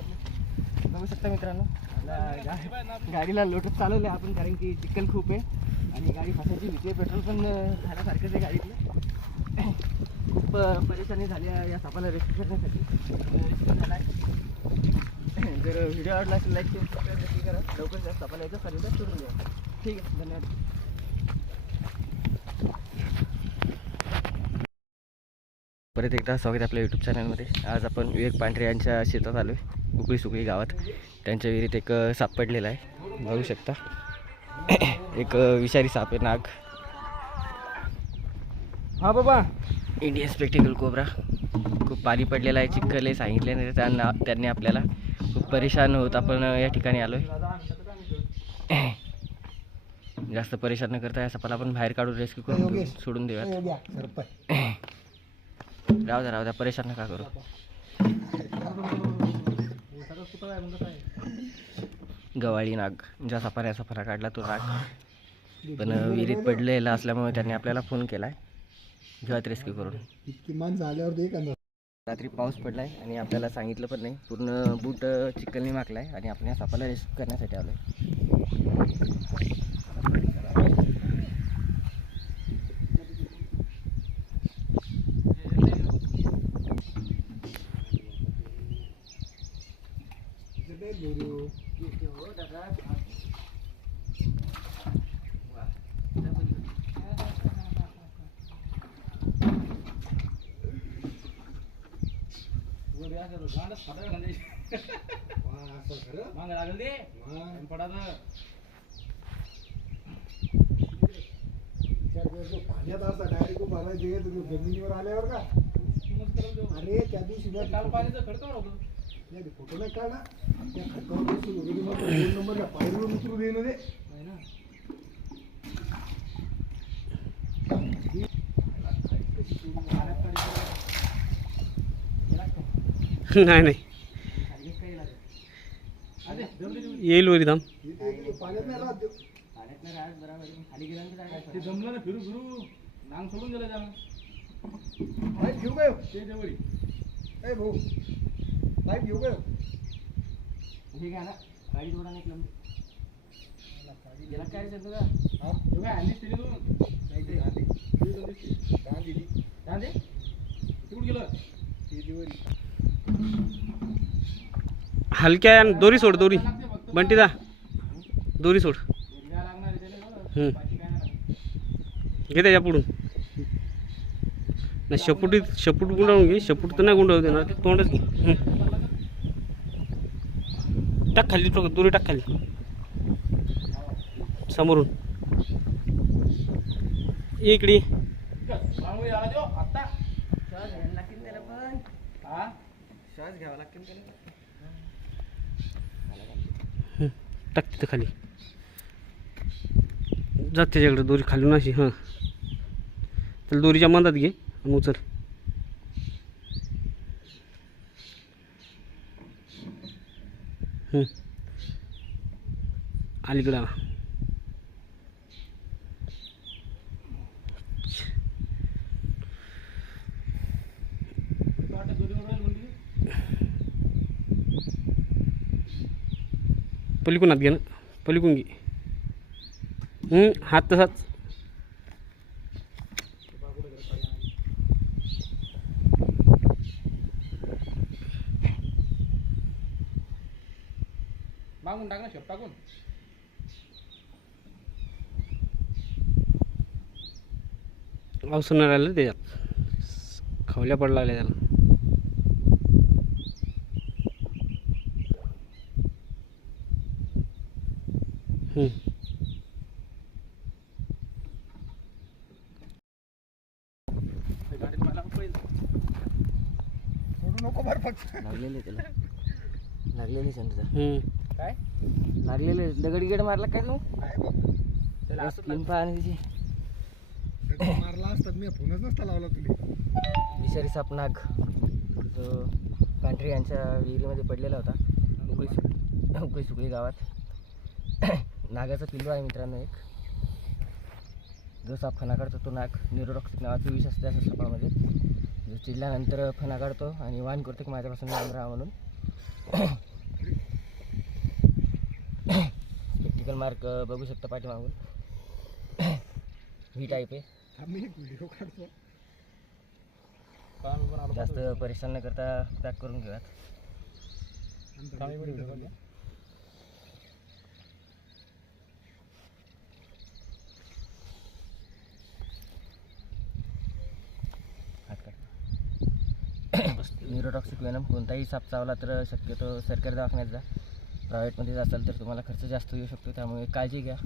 बघू शकता मित्रांनो. गाडीला लोटत चालवलं आहे आपण कारण की चिखल खूप आहे आणि गाडी फसायची भीती पेट्रोल पण झाल्यासारखंच आहे गाडीतलं. खूप परेशानी झाली आहे या सापाला रेस्क्यू करण्यासाठी. जर व्हिडिओ आवडला असेल लाईक शेअर सबस्क्राईब नक्की करा. लवकर जास्त सापाला यायचं सर्व सोडून द्या ठीक आहे धन्यवाद. परत एकदा स्वागत आपल्या यूट्यूब चॅनलमध्ये आज आपण विवेक पांढरे यांच्या शेतात आलो आहे उकळी सुकळी गावात. त्यांच्या विहिरीत एक साप पडलेला आहे. बघू शकता. एक विषारी साप आहे नाग. हा बाबा. इंडियन स्पेक्टिकल कोबरा खूप पाणी पडलेलं आहे चिखल सांगितले नाही त्यांना त्यांनी आपल्याला. खूप परेशान होत आपण या ठिकाणी आलो आहे जास्त परेशान न करता या सापाला आपण बाहेर काढून रेस्क्यू करून सोडून देऊयात. राहू द्या राहू द्या परेशान नका करू. गवाळी नाग. ज्या सफाऱ्या सफारा काढला तो नाग पण विहिरीत पडलेला असल्यामुळे त्यांनी आपल्याला फोन केलाय. घेऊयात रेस्क्यू करून. इतकी माणसं आल्यावर दे का रात्री पाऊस पडलाय आणि आपल्याला सांगितलं पण नाही. पूर्ण बूट चिकलनी माकलाय आणि आपण या सापाला रेस्क्यू करण्यासाठी आलोय. पाण्यात असा डायरेक्ट तुम्ही जमिनीवर आल्यावर का अरे त्या दिवशी नाही फोटो नाही त्या खड्ड्यावर बसून वगैरे मग दोन नंबरला पायरीवर उतरू दे ना ते. नाही नाही. येईल वरी थांब. हे ते इकडे पाण्यात नाही राहत ते. खाली गेल्यानंतर ते जमलं ना फिरू फिरू. नांग सोडून त्यानं पाईप घेऊ का ह्यो? ते जवळी भाऊ. घेऊ का? हे घ्या ना गाडी थोडा नाही क्लम गेला काय रे तुझा हा? तू काय आणलीस तिने तू नाही ते गांधी. गांधी ती. काय ते तिकडून गेलं ती ती वरी. हलक्या आणि दोरी सोड दोरी बंटी दा दोरी सोड काय लागणार आहे त्याला बघ. हम्म. बाकी काय नाही लागणार. घे त्याच्या पुढून नाही शपूटी शपूट गुंडाळून घे शपूट तर नाही गुंडाळू दे ना तोंडच घे हम्म. टाक खाली दोरी टाक खाली समोरून. इकडे. श्वास घ्यावा लागतील टाक तिथं खाली. जात त्याच्याकडे दोरी खालून अशी हां. त्याला दोरीच्या मनात घे आणि उचल अलीकडं आणा. तू आता दोरीवर राहील म्हणते. पलीकडून हात घे ना पलीकडून घे हम्म, हात तसाच मागून टाक ना शेप टाकून. अवसर नाही राहिलं त्याच्यात. खवल्या पडला लागल्या त्याला. नको लागलेले त्याला. लागलेले हम्म. काय? लागलेले. दगड गिड मारला काय तू? काय त्याला असं स्किन पहा आणि तिची दगड मारला असतात मी फोनच नसता लावला तुला. विषारी साप नाग जो पांढरे यांच्या विहिरीमध्ये पडलेला होता. उकळी सु उकळी सुकळी गावात. नागाचा पिल्लू आहे मित्रांनो एक. जो साप फणा काढतो तो नाग. न्यूरोटॉक्सिक नावाचं विष असते अशा सापामध्ये. जो चिडल्यानंतर फणा काढतो आणि वाण करतो की माझ्यापासून लांब राहा म्हणून. मार्क बघू शकता पाठीमागून. व्ही टाईप आहे जास्त परेशान न करता पॅक करून घेऊयात. न्यूरोटॉक्सिक वेनम कोणताही साप चावला तर शक्यतो सरकारी दवाखान्यात जा. प्रायव्हेटमध्ये असाल तर तुम्हाला खर्च जास्त येऊ शकतो. त्यामुळे काळजी घ्या.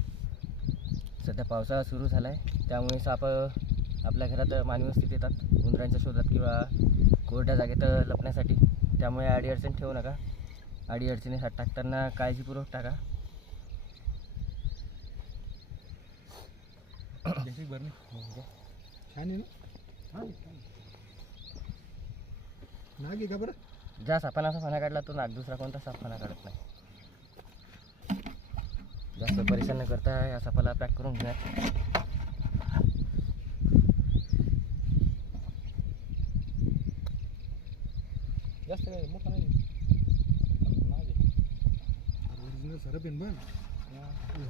सध्या पावसाळा सुरू झाला आहे त्यामुळे साप आपल्या घरात मानवी वस्तीत येतात. उंदरांच्या शोधात किंवा कोरड्या जागेत लपण्यासाठी. त्यामुळे अडीअडचण ठेवू नका. अडीअडचणी हात टाकताना काळजीपूर्वक टाका. बेसिक भरणे छान आहे ना? आहे. नाग आहे का बरं? ज्या सापानं असा फणा काढला तो नाग दुसरा कोणता साप फणा काढत नाही. जास्त परेशान न करता या सापाला पॅक करून घ्या जास्त काय मोठा नाही. ओरिजिनल सरप आहे ना पण